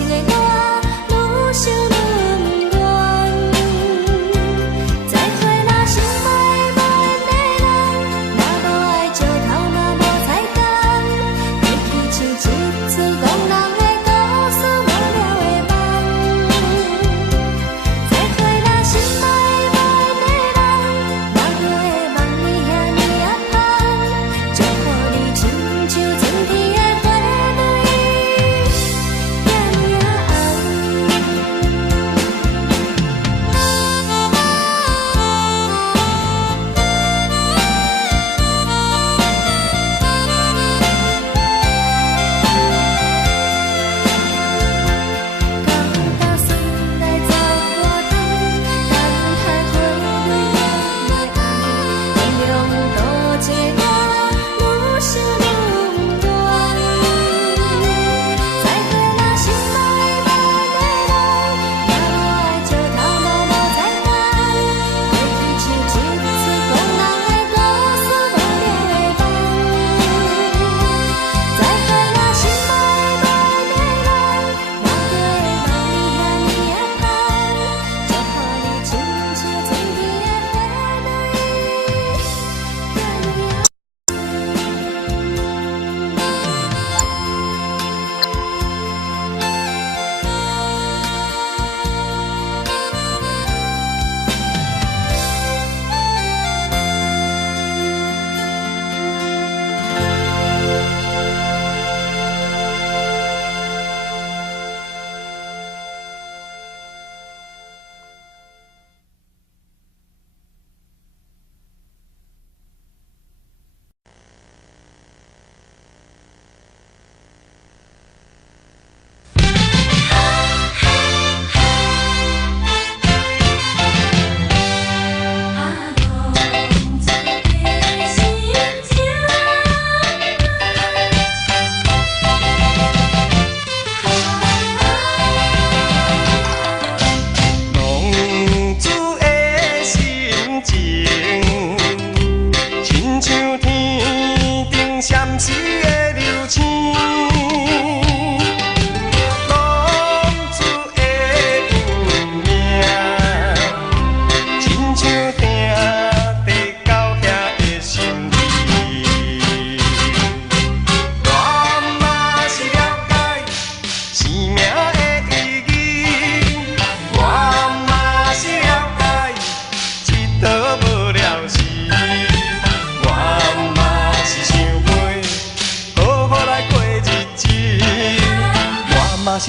一个我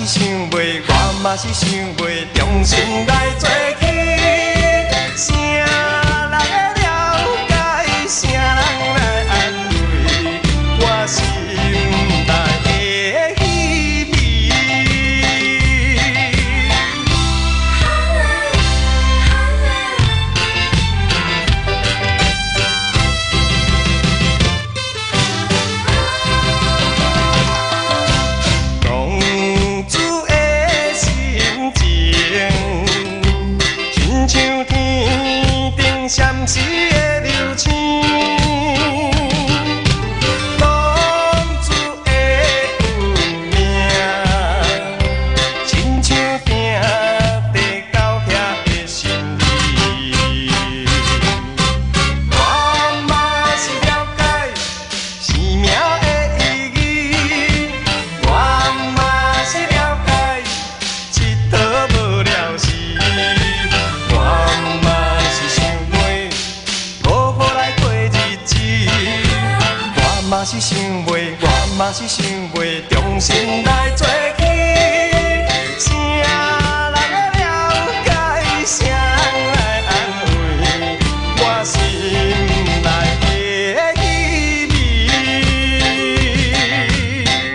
是想袂，我嘛是想袂，重新来做起。谁人会了解？谁人来安慰我心内的稀微？公主的心情，亲像天顶闪烁的流星。公主的运命，亲像定地到遐的心意。我嘛是了解生命的意义，我嘛是了解一佗无了时，我嘛是想袂好好来过日子，我嘛是想袂，我嘛是想袂重新来做起。谁人会了解？谁人来安慰我心内的稀微？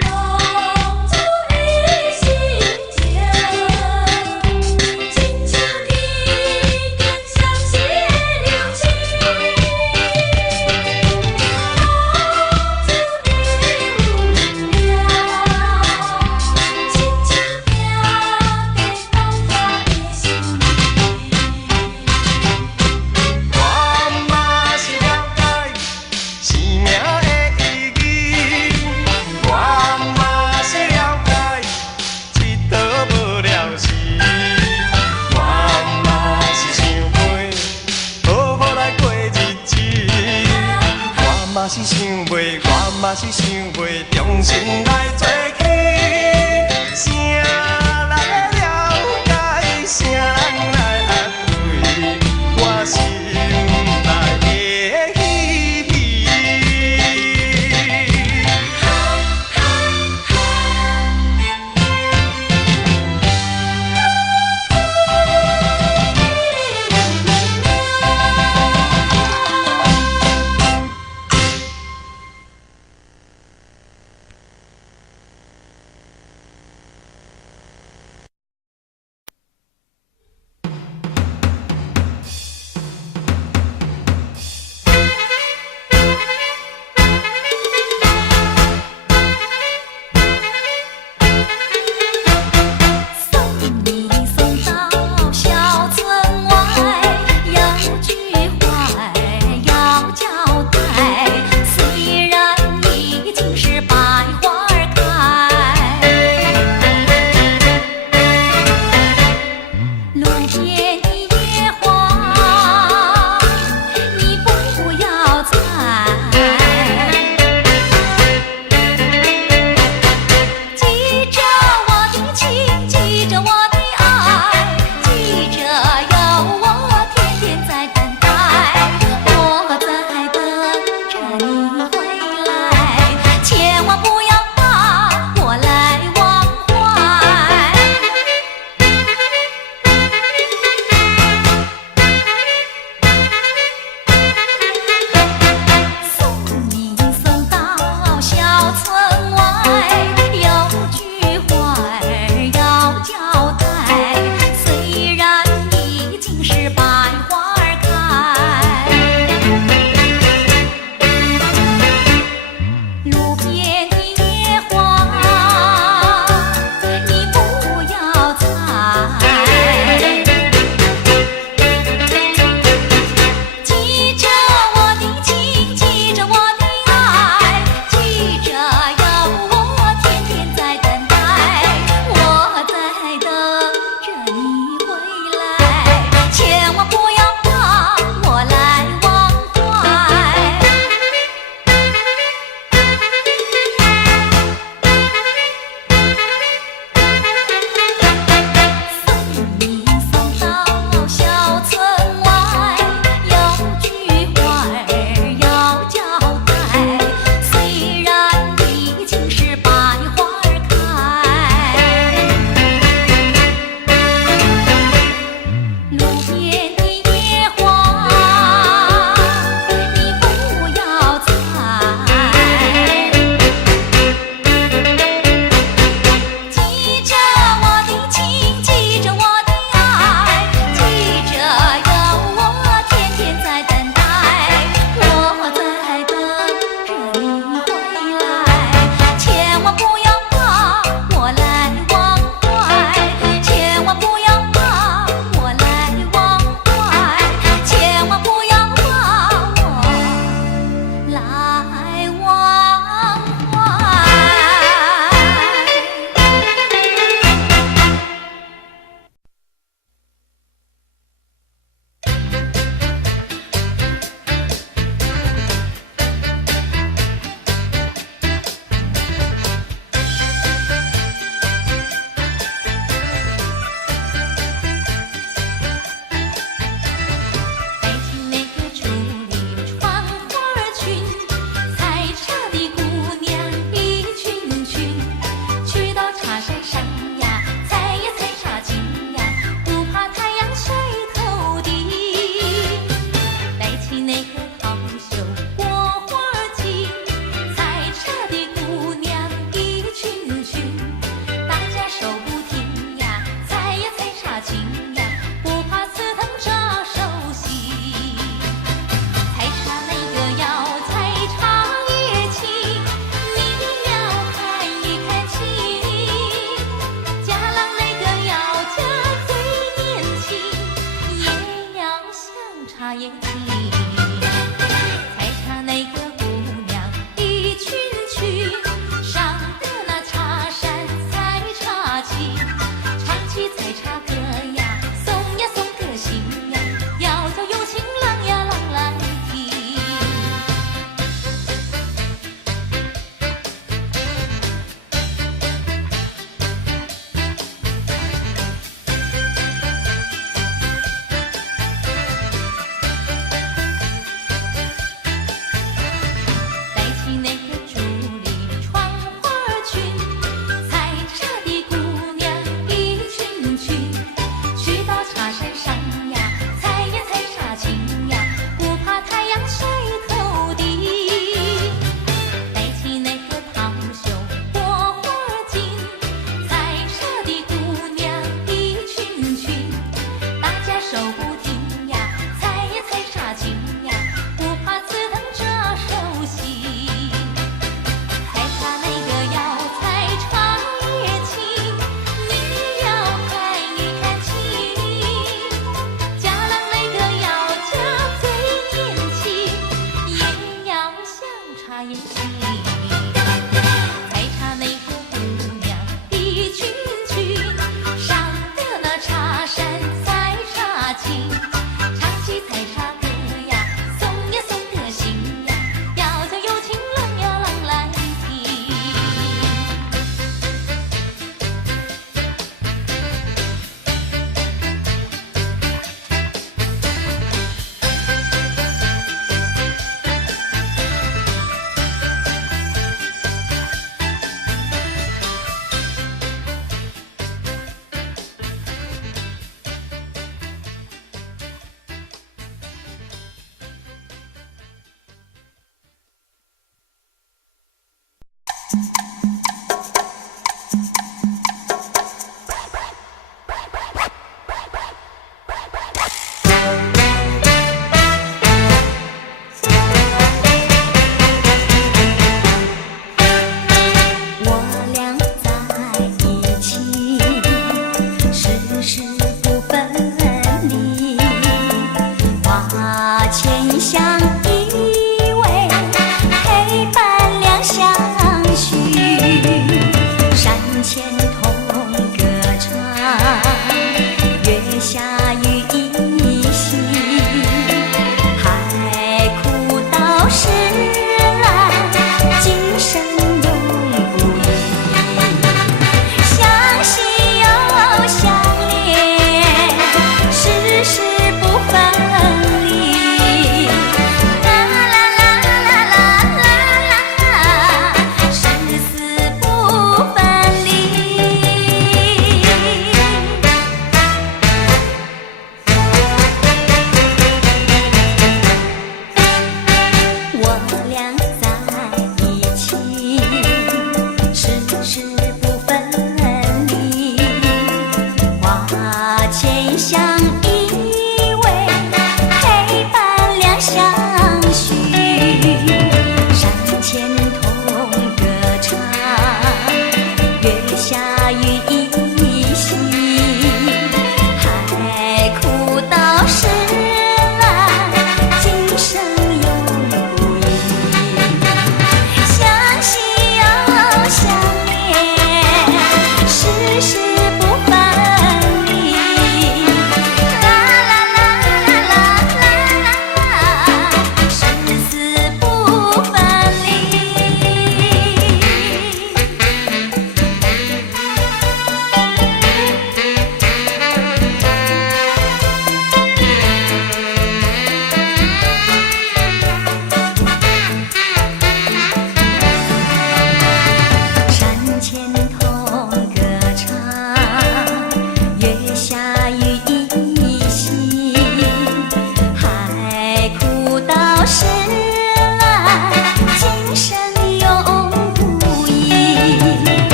公主的心情，亲像天顶闪烁的流星。公主的运命，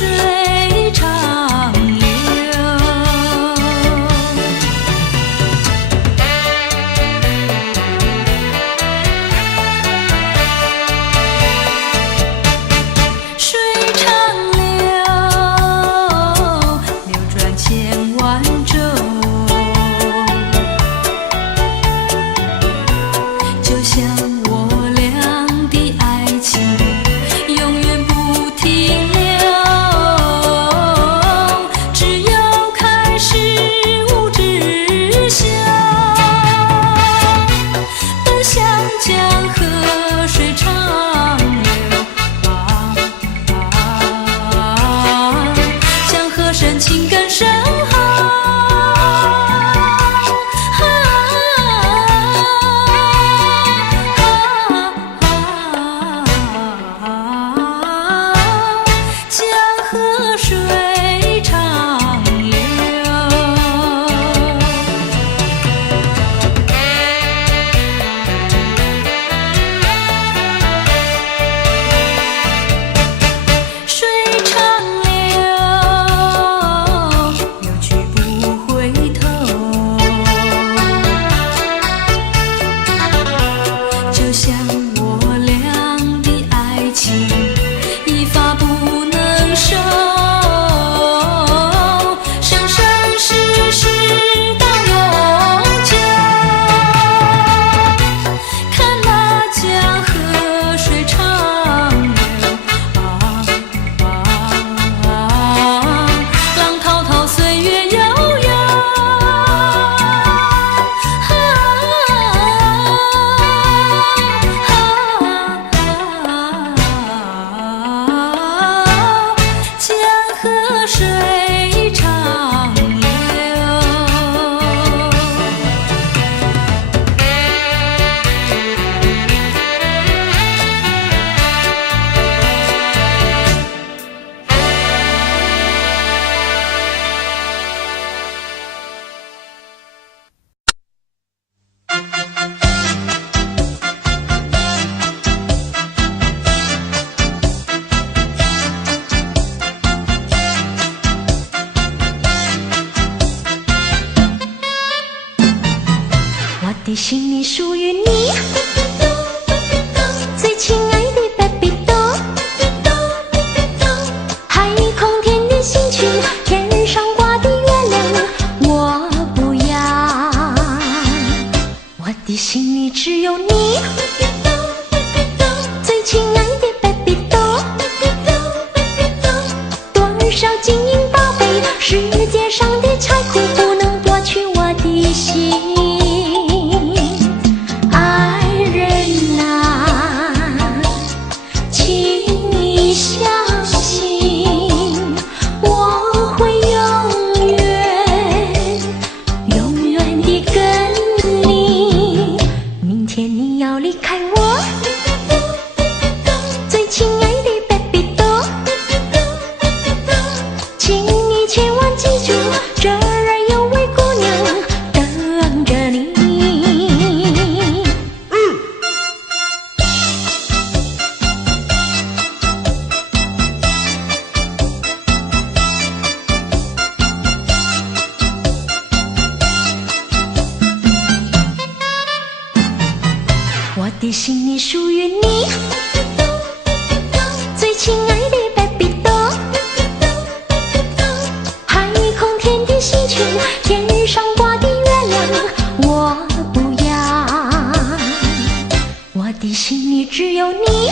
水长流。水长流，流转千万洲，就像我俩的爱情永远不停留。只有开始无止休，奔向江河水长流。江河深，情更深厚。江河水长流。水长流，流去不回头，就像我俩的爱情一发不能收，生生世世到永久。看那江河水长流，浪滔滔，岁月悠悠。江河水长流。我的心里属于你，最亲爱的 baby 都，海空天的星群，天上挂的月亮，我不要。我的心里只有你，最亲爱的 baby 都，多少金银宝贝，世界上的财富不能夺取我的心。爱人啊，请你相信，我会永远地跟你。明天你要离开我，最亲爱的 baby 都，请你千万记住，这儿有位姑娘等着你。我的心里属于你，最亲爱的 baby 都，海空天的星群，天上挂的月亮，我不要。我的心里只有你，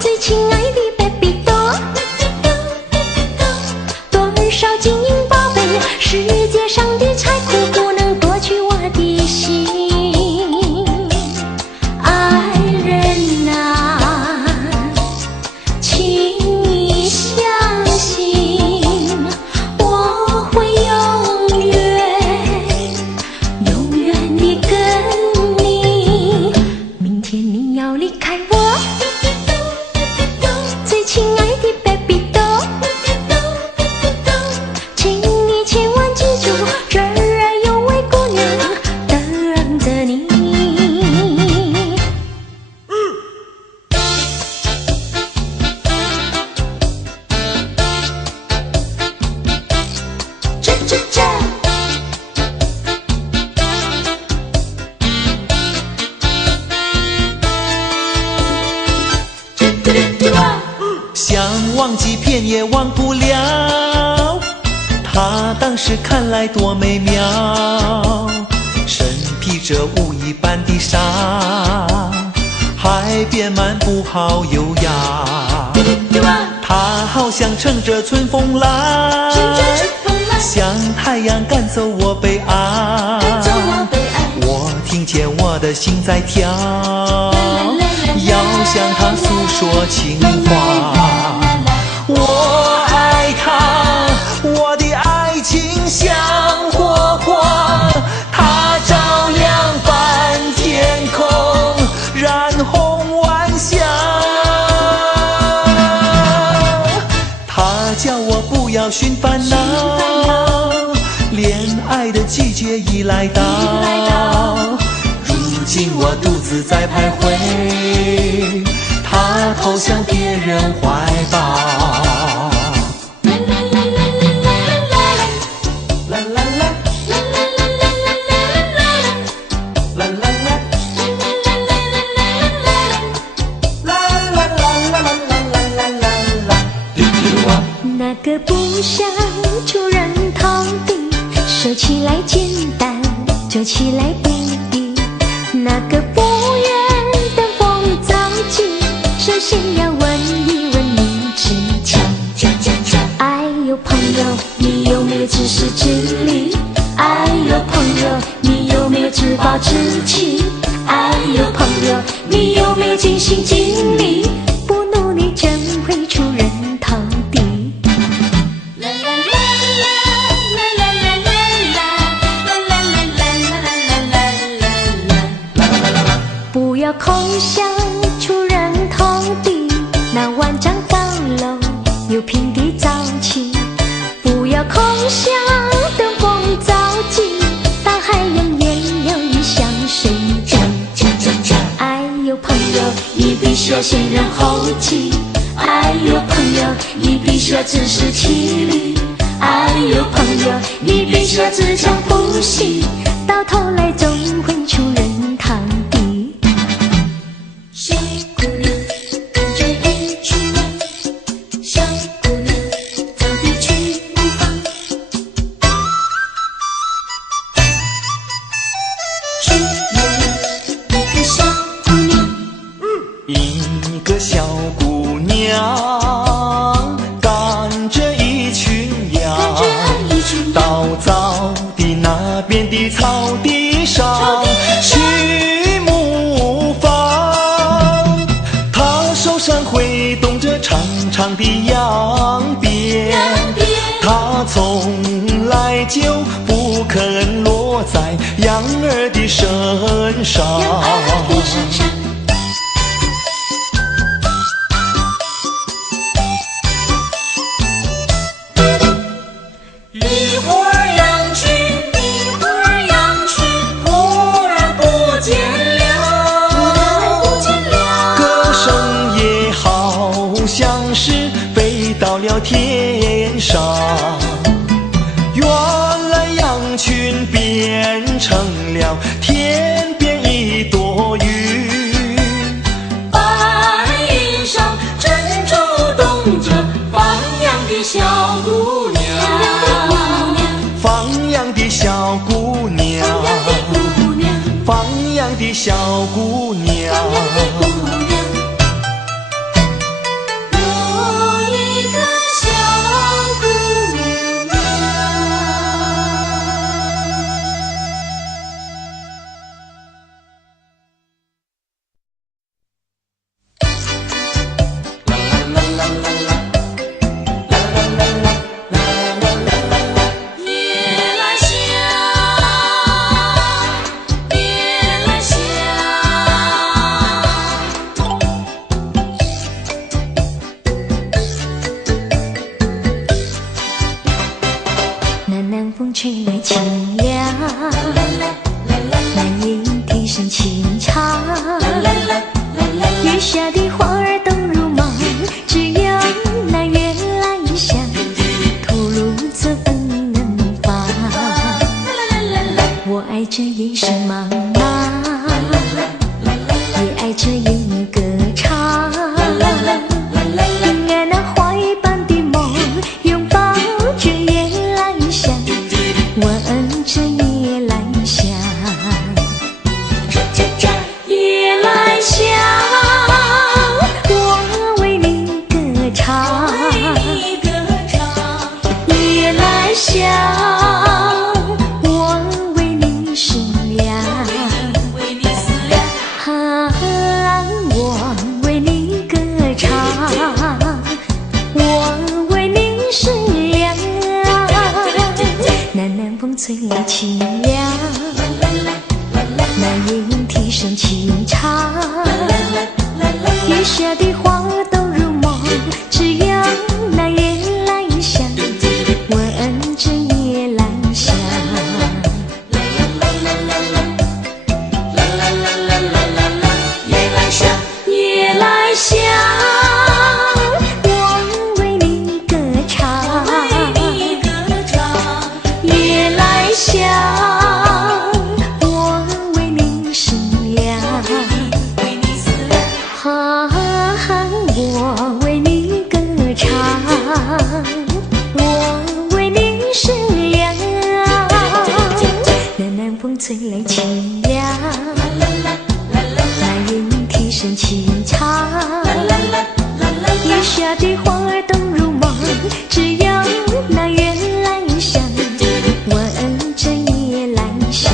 最亲爱的 baby 都，多少金银宝贝，世界上的财富不能夺取我的心。爱人啊，请你相信，我会永远地跟你。明天你要离开我，最亲爱的 baby 都，请你千万记住，这儿有位姑娘等着你。见也忘不了。她当时看来多美妙，身披着雾一般的纱，海边漫步好优雅。她好像乘着春风来，像太阳赶走我悲哀。我听见我的心在跳，要向她诉说情话。我爱她，我的爱情像火花，它照亮半天空，染红晚霞。它叫我不要寻烦恼，恋爱的季节已来到。如今我独自在徘徊，他投向别人怀抱。那个不想出人头地，说起来简单，做起来不易。那个不愿登峰造极，首先要问一问你志气。哎呦朋友，你有没有知识知理？哎呦朋友，你有没有自暴自弃？哎呦朋友，你有没有尽心尽力？不努力怎会出人头地？不要空想出人头地，那万丈高楼有平地造起。不要空想登峰造极，大海洋也有一项水准。哎呦朋友，你必须要先人后己。哎呦朋友，你必须要自食其力。哎呦朋友，你必须要自强不息，到头来总会出人头地。小姑娘跟着一群人，小姑娘走地去无妨。去年一个小姑娘，一个小姑娘赶着一群羊，到草地那边的草地上去牧放。她手上挥动着长长的羊鞭，她从来就不肯落在羊儿的身上。一会儿羊群，一会儿羊群，忽然不见了，歌声也好像是飞到了天上。原来羊群变成了天边一朵云，白云上正抽动着放羊的小姑娘。放羊的小姑娘，放羊的小姑娘。有一个小姑娘。夜来香，夜来香。唱，夜来香，我为你思量，我为你歌唱，我为你思量。那南风吹来清凉，那夜莺啼声轻唱，月下的花都入梦，只有那夜来香，闻着夜来香。夜来香，我为你歌唱，夜来香，我为你思量，我为你歌唱，我为你思量。那南风吹来清凉，那夜莺啼声轻唱，月下的花都入梦，只有那月来香，闻着夜来香。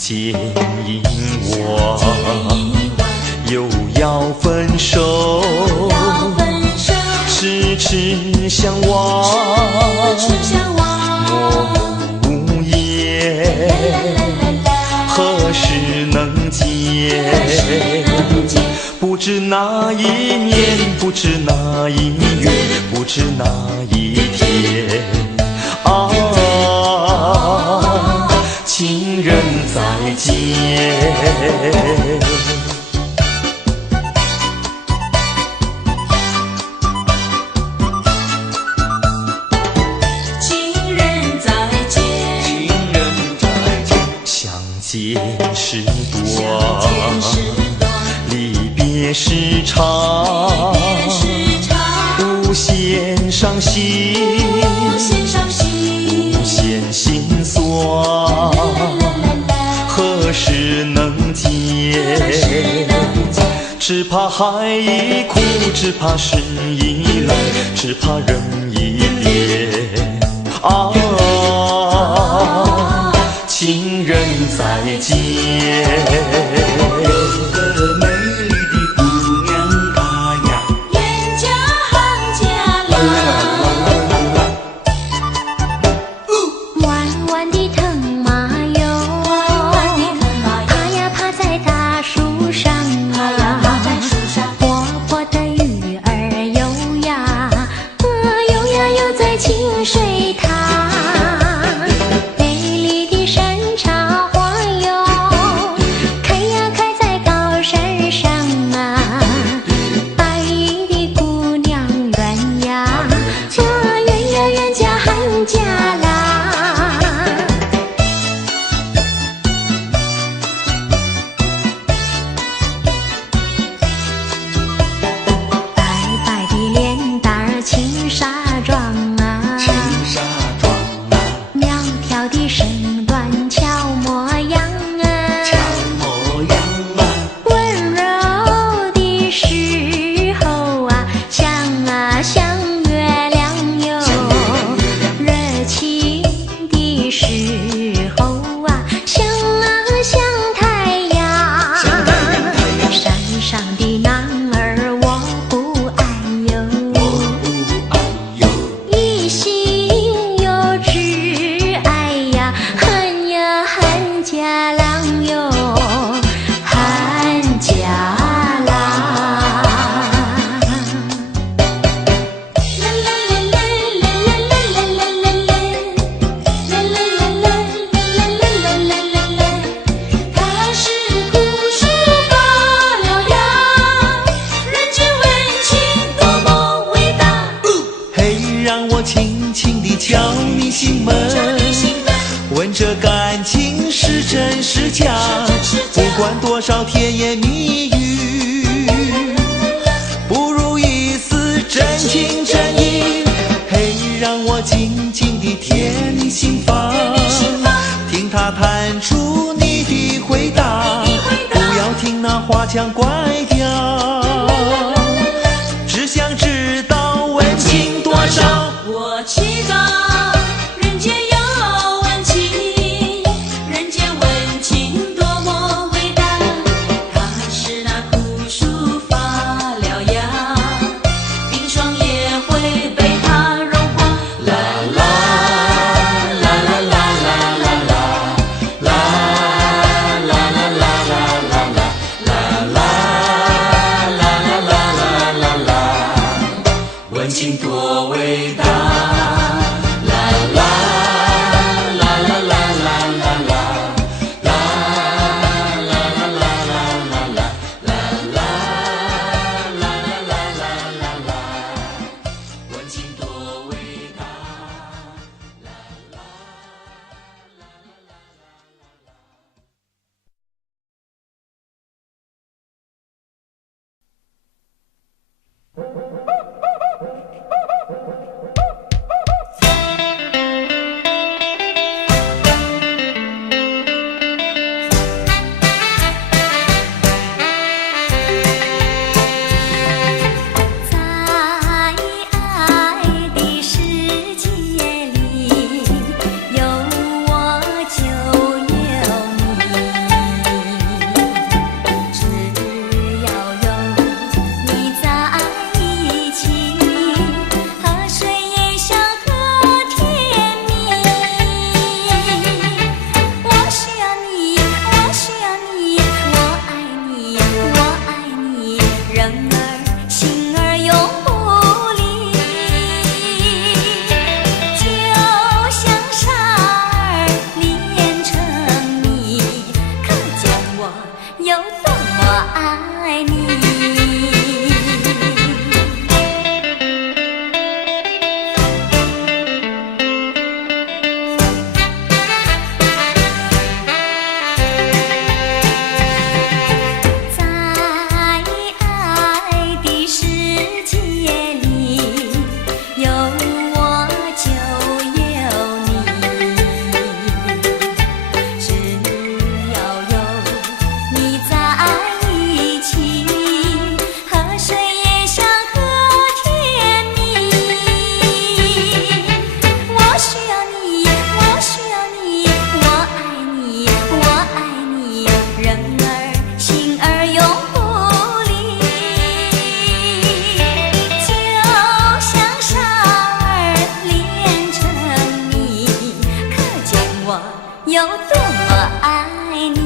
见因我又要分手，痴痴相望，默默无言，何时能见？不知哪一年，不知哪一月，不知哪一天啊，情人再见。情人再见，情人再见，相见时多，离别时长，无限伤心，无限心酸，何时能见？只怕海已枯，只怕时已老，只怕人已别啊，情人再见。清水塘。叫你心门。问这感情是真是假，不管多少甜言蜜语，不如一丝真情真意。嘿，让我静静地贴你心房，听他弹出你的回答，不要听那花腔怪调，只想知道温情多少。我知道人间有温情，人间温情多么伟大，它是那苦楚发了芽，冰霜也会被它融化。啦啦啦啦啦啦啦啦啦啦啦啦啦啦啦啦，温情多伟大。有多么爱你。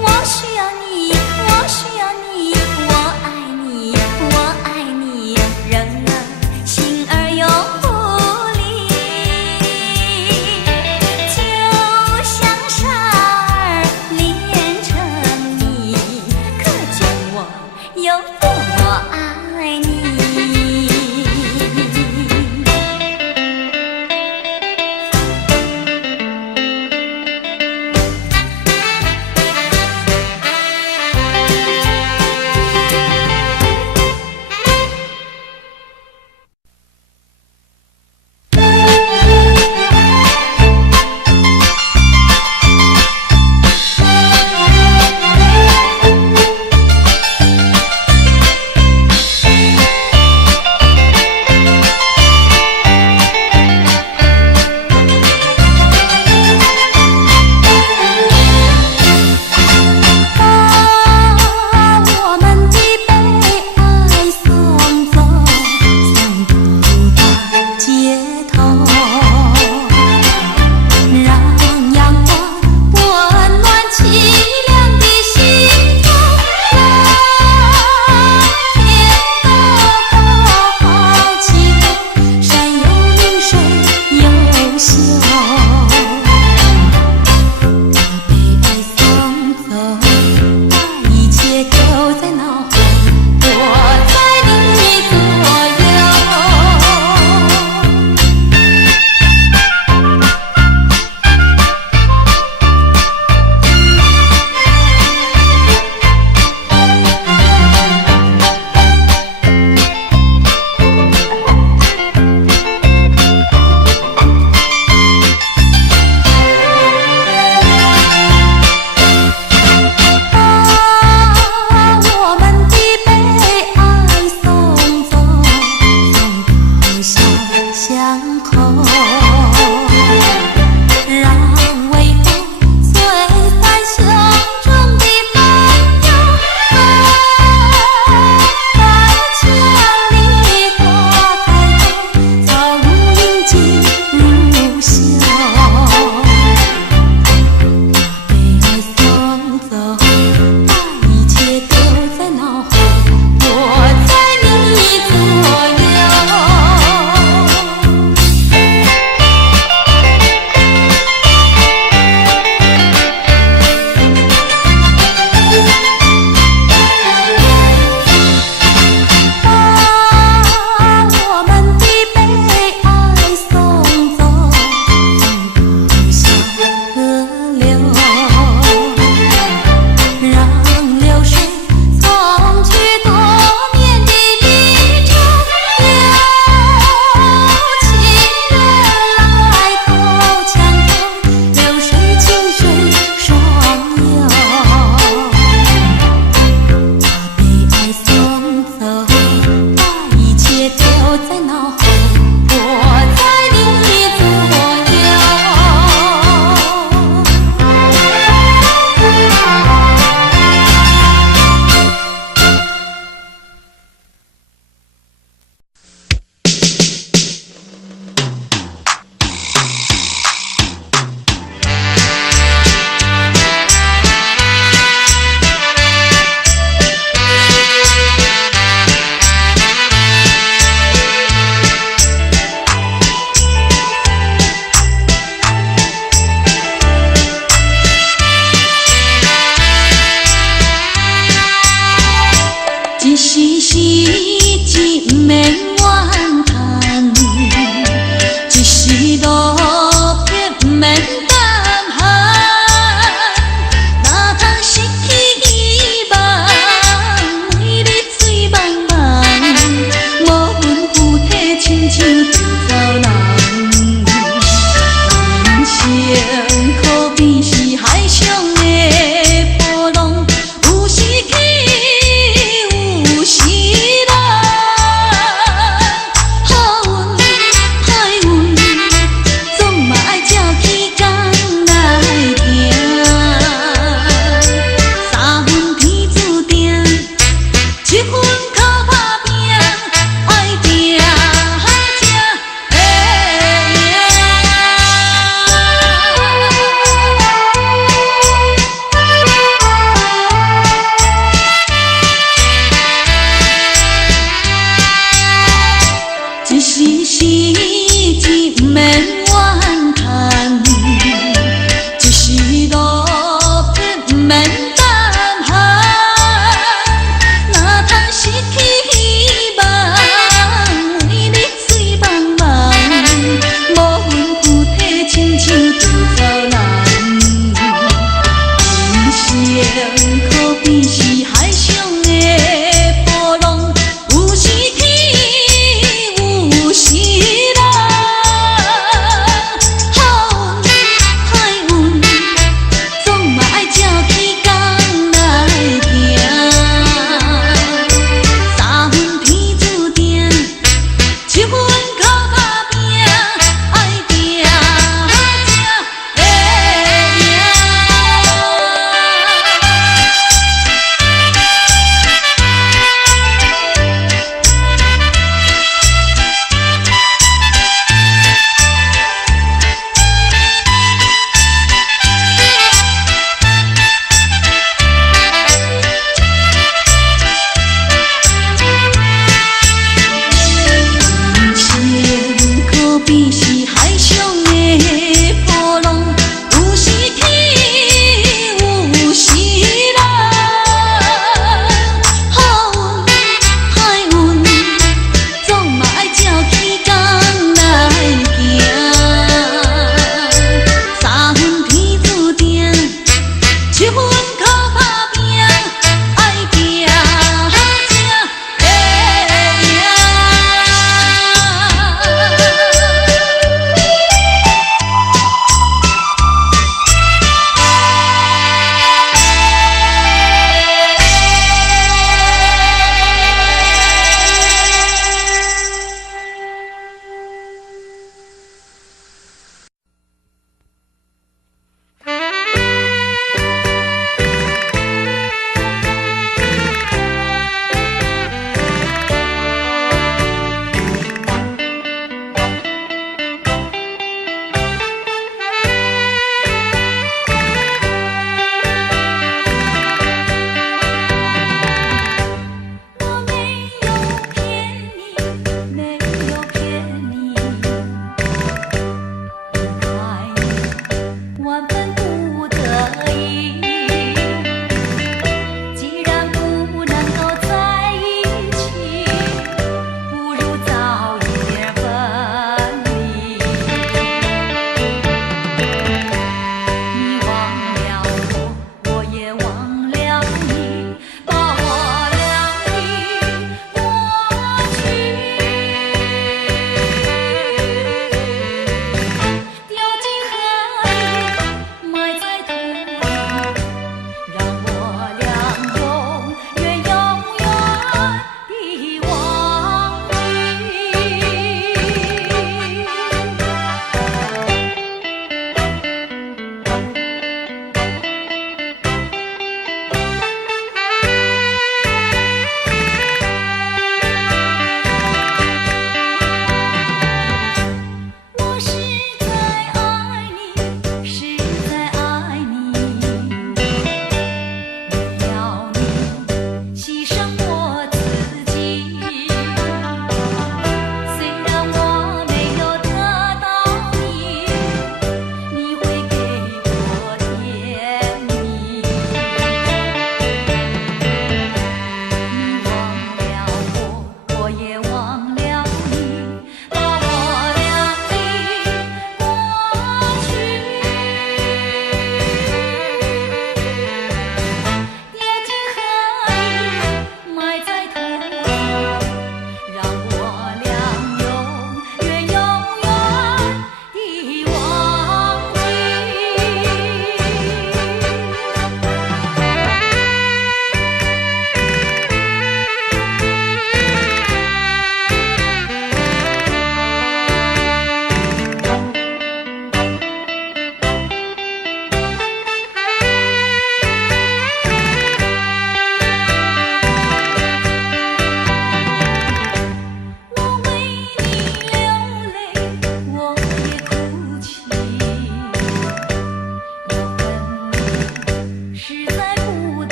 我需要你，我需要你，我爱你。可比是海上的波浪，有时天，有时人。好运歹运，总嘛爱照起工来行。三分天注定，七分靠打拼，爱拼才会赢。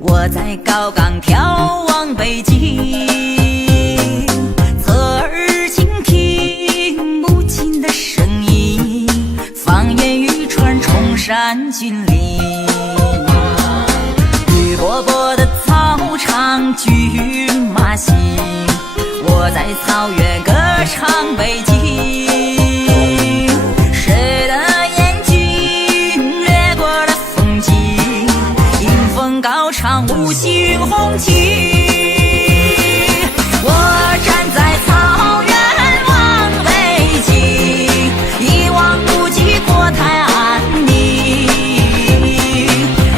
我在高岗眺望北京，侧耳倾听母亲的声音，方言语传崇山峻岭。绿波波的草场骏马行，我在草原歌唱北京。谁的眼睛掠过的风景，迎风高唱五星红旗。我站在草原望北京，一望无际国泰安宁，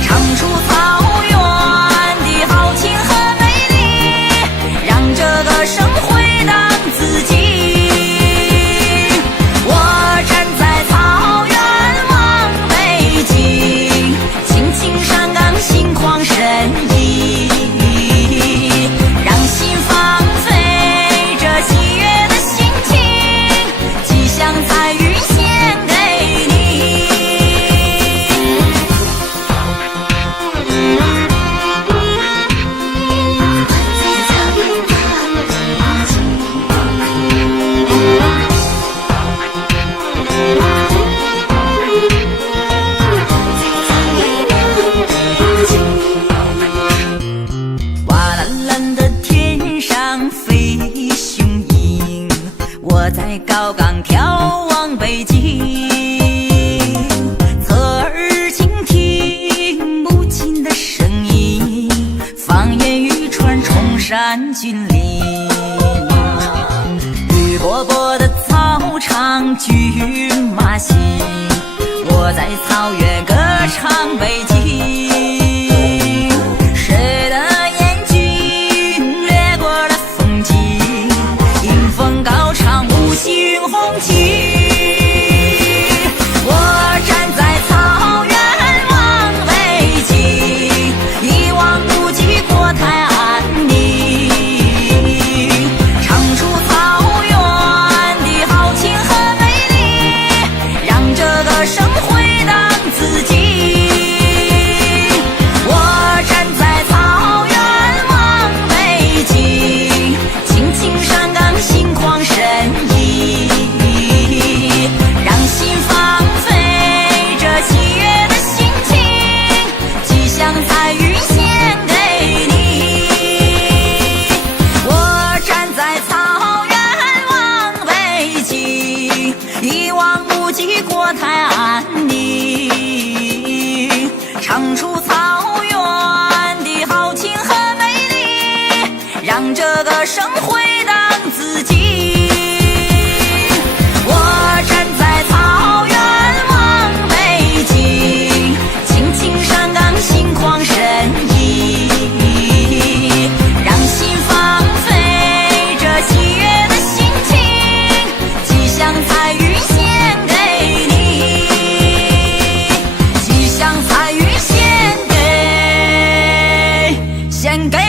唱出草原的豪情和美丽，让这个生回荡自己。我站在草原望北京，青青山岗心旷神怡，让心放飞这喜悦的心情，吉祥彩云献给你。哇蓝蓝的天上飞雄鹰，我在高岗眺望北京，侧耳倾听母亲的声音，方言语传崇山峻岭。绿波波的草场骏马行，我在草原歌唱北京。谁的眼睛掠过的风景，迎风高唱五星红旗。我站在草原望北京，一望无际国泰安宁，唱出草原的豪情和美丽，让这个生回荡自己。我站在草原望北京，青青山岗心旷神怡，让心放飞这喜悦的心情，吉祥彩云献给你。我站在草原望北京，一望无际国泰安宁，唱出草原的豪情和美丽，让这个生回荡自己。我站在草原望北京，青青山岗心旷神怡，让心放飞这喜悦的心情，吉祥彩云献给你，吉祥彩云献给你。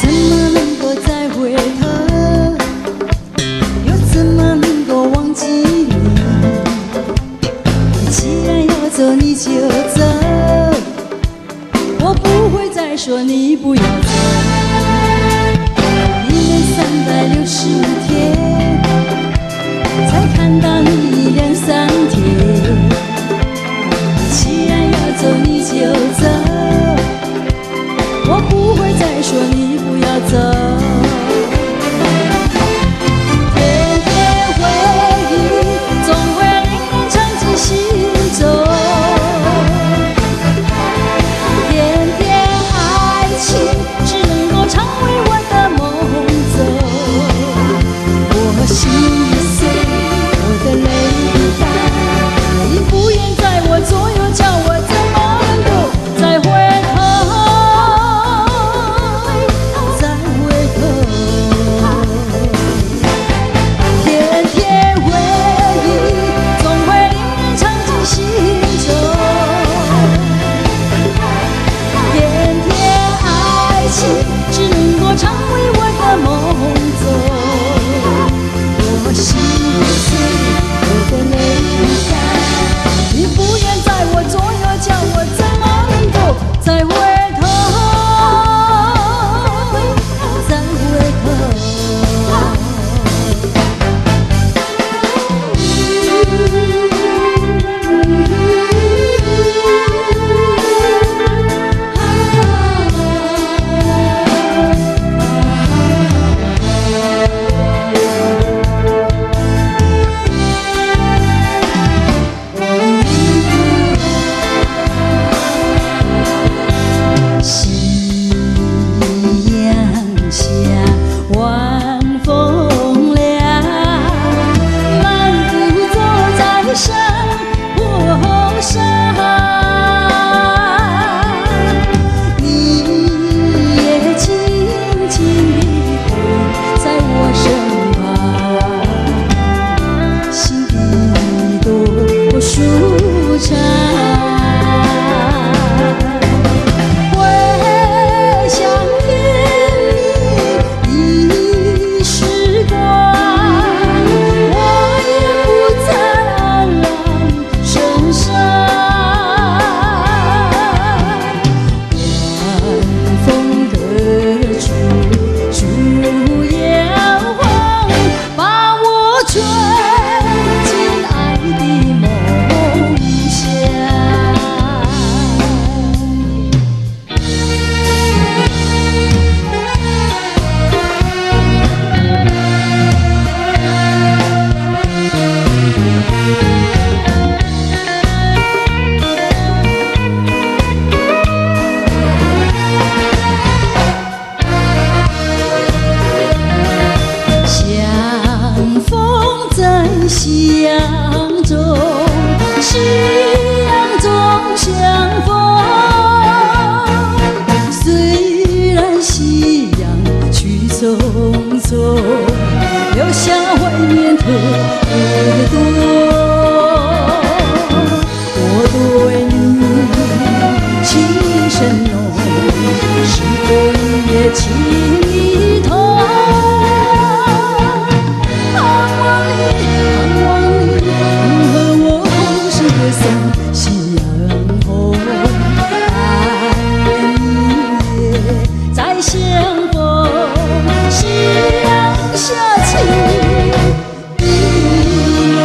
怎么能够再回头？又怎么能够忘记你？既然要走你就走，我不会再说你不要走。1年365天，才看到你2、3天。既然要走你就走，我不会再说你不要走。甜甜回忆总会令人藏进心中，甜甜爱情只能够成为我的梦走。我心碎，我的泪干，你不愿在我左右，叫我怎么能够再回头？再回头，甜甜回忆总会令人藏进心中，甜甜爱情只能够成为我的梦走。我心碎，我的泪干，你不愿在我左右，叫我怎么能够再回头？再回夕阳下，晚风凉，漫步走在山坡上，你也轻轻地陪在我身旁，心底多舒畅。回想甜蜜的时光，我也不再黯然神伤。晚风的处摇晃，把我吹进爱的梦乡。相逢在夕阳中，夕阳中相逢。虽然夕阳去匆匆，留下怀念特别多。我对你情深浓，是否也情意同？盼望你能和我同时歌颂夕阳红，爱你也再相逢，夕阳下起的梦。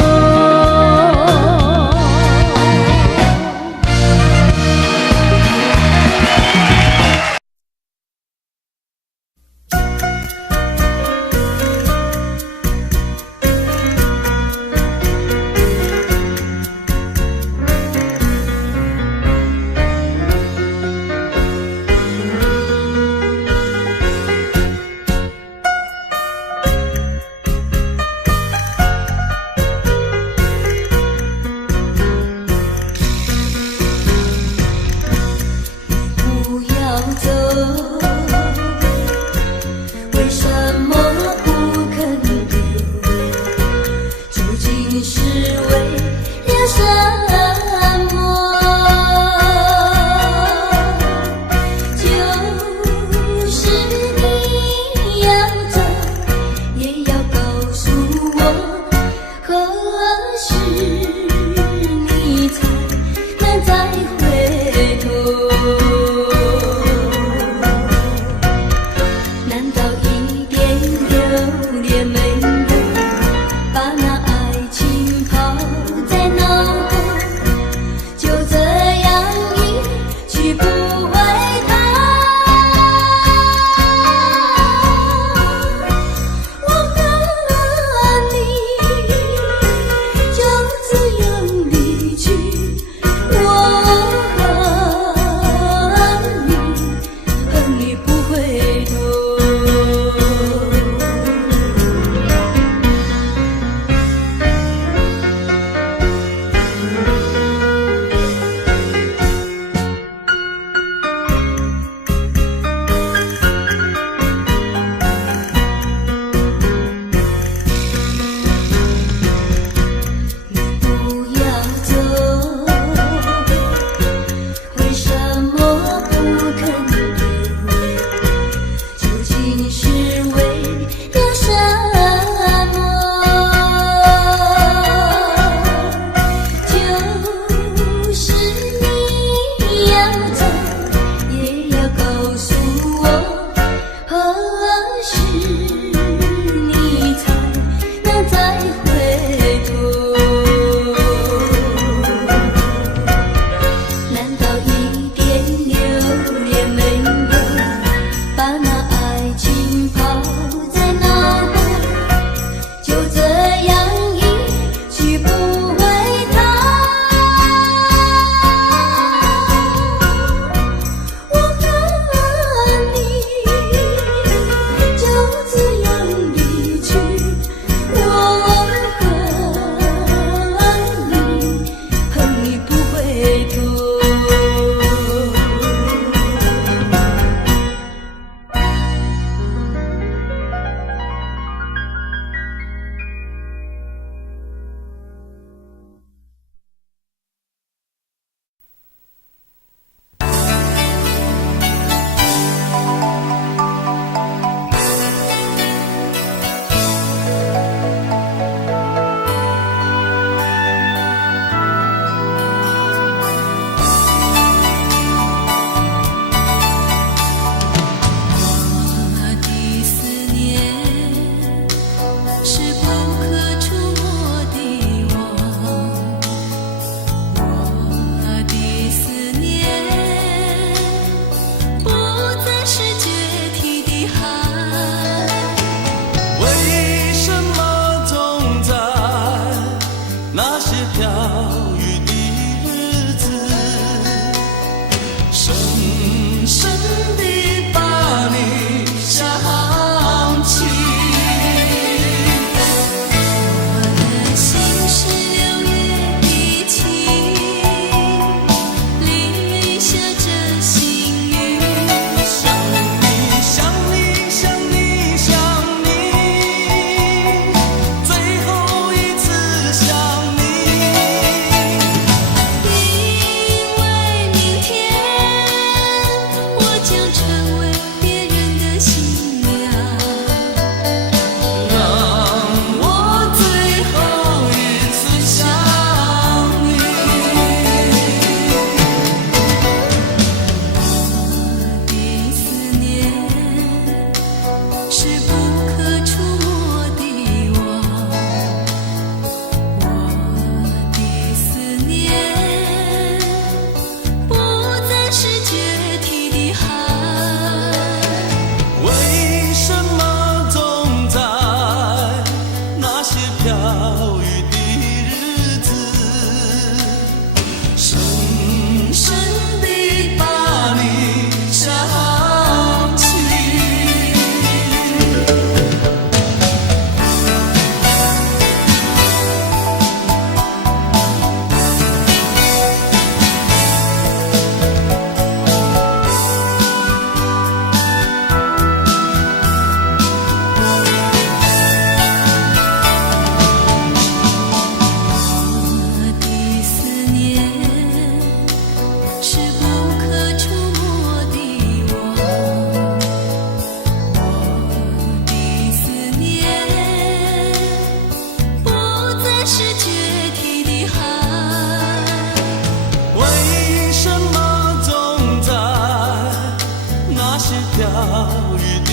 雨的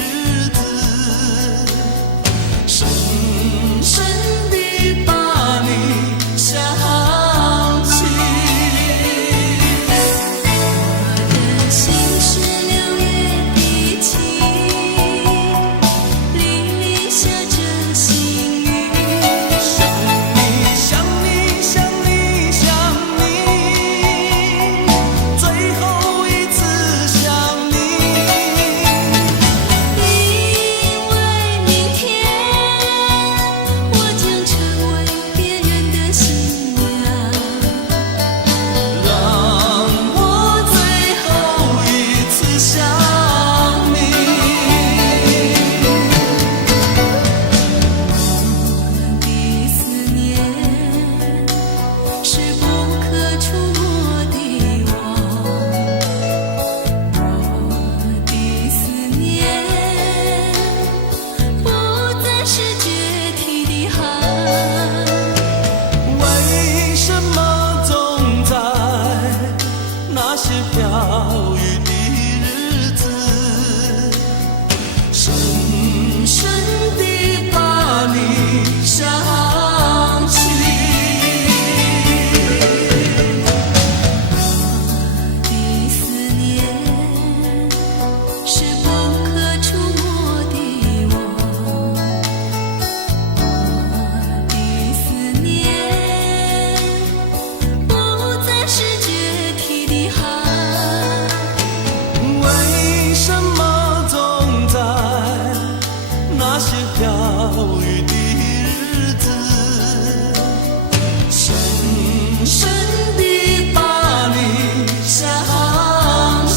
日子，深深地把你想起。我的心是6月的晴，沥沥下着细雨。想你，想你，想你，想你，最后一次想你。因为明天我将成为别人的新娘。让我最后一次想你。我的思念是不可触摸的网，我的思念不再是决堤的海。为什么总在那些飘雨的日子，深深地把你想起？我的思念是不可触摸的网，我的思念不再是决堤的海。为什么总在那些飘雨的日子，深深地把你想起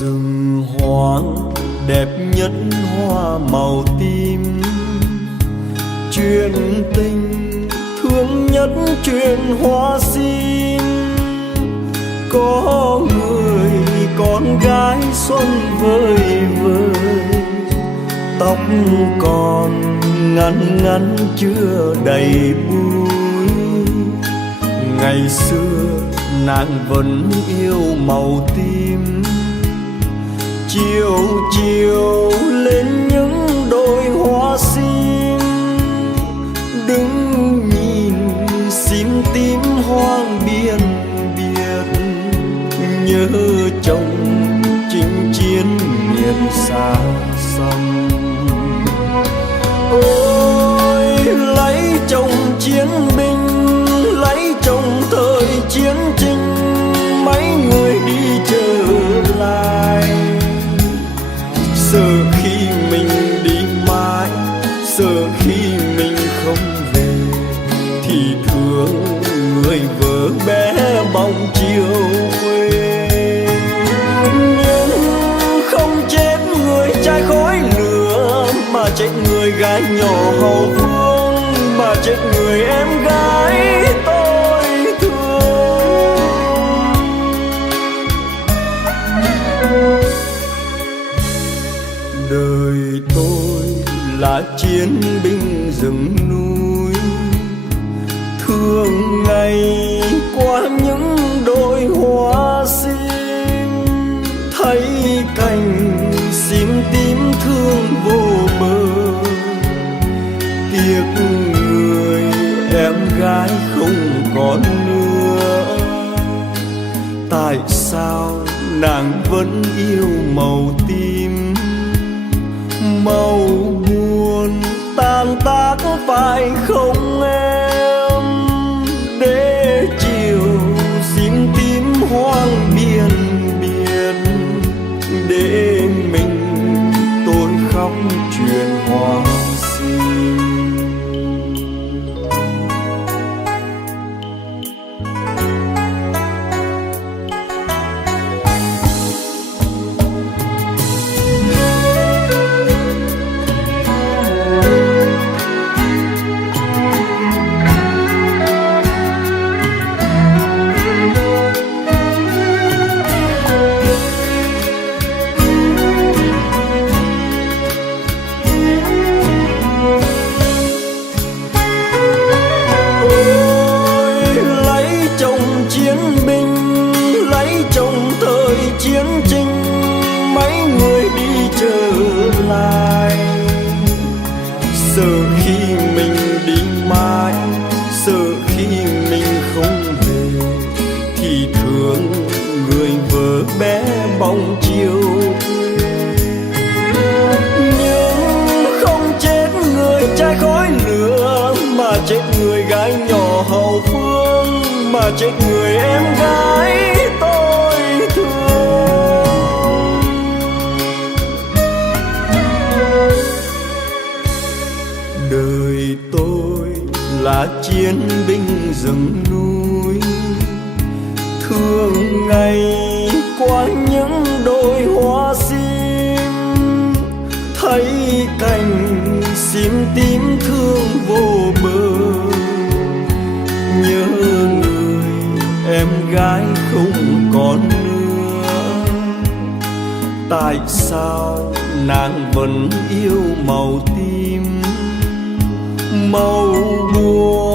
？Rừng hoang đẹp nhất hoa màu tím, chuyện tình thương nhất chuyện hoa sim. Có người con gái xuân vơi vơi, tóc còn ngắn ngắn chưa đầy bụi. Ngày xưa nàng vẫn yêu màu tím, chiều chiều lên những đôi hoa sim. Đứng nhìn sim tím hoang biên biệt, nhớ chồng chinh chiến miền xa xăm. Ôi lấy chồng chiến binh, lấy chồng thời chiến tranh, mấy người đi trở lại. Sợ khi mình đi mãi, sợ khi mình không về, thì thương người vợ bé bóng chiều quê. Nhưng không chết người trai khói lửa, mà chết người gái nhỏ hậu phương, mà chết người em gái tôi thương. Đời tôi là chiến binh rừng núi, thường ngày qua những đôi hoa sim, thấy cành sim tím thương vô bờ. Tiếc người em gái không còn nữa, tại sao nàng vẫn yêu màu tím? Màu buồn tan tác phải không em, để chiều xin tím hoang biên biển, để mình tôi khóc chuyện hoa sim. Chiến tranh mấy người đi trở lại, sợ khi mình đi mãi, sợ khi mình không về, thì thương người vợ bé bóng chiều quê. Nhưng không chết người trai khói lửa, mà chết người gái nhỏ hậu phương, mà chết người em gái tôi thương. Đời tôi là chiến binh rừng núi, thường ngày qua những đôi hoa sim, thấy cành sim tím thương vô bờ, nhớ người em gái không còn nữa. Tại sao nàng vẫn yêu màu tím, màu buồn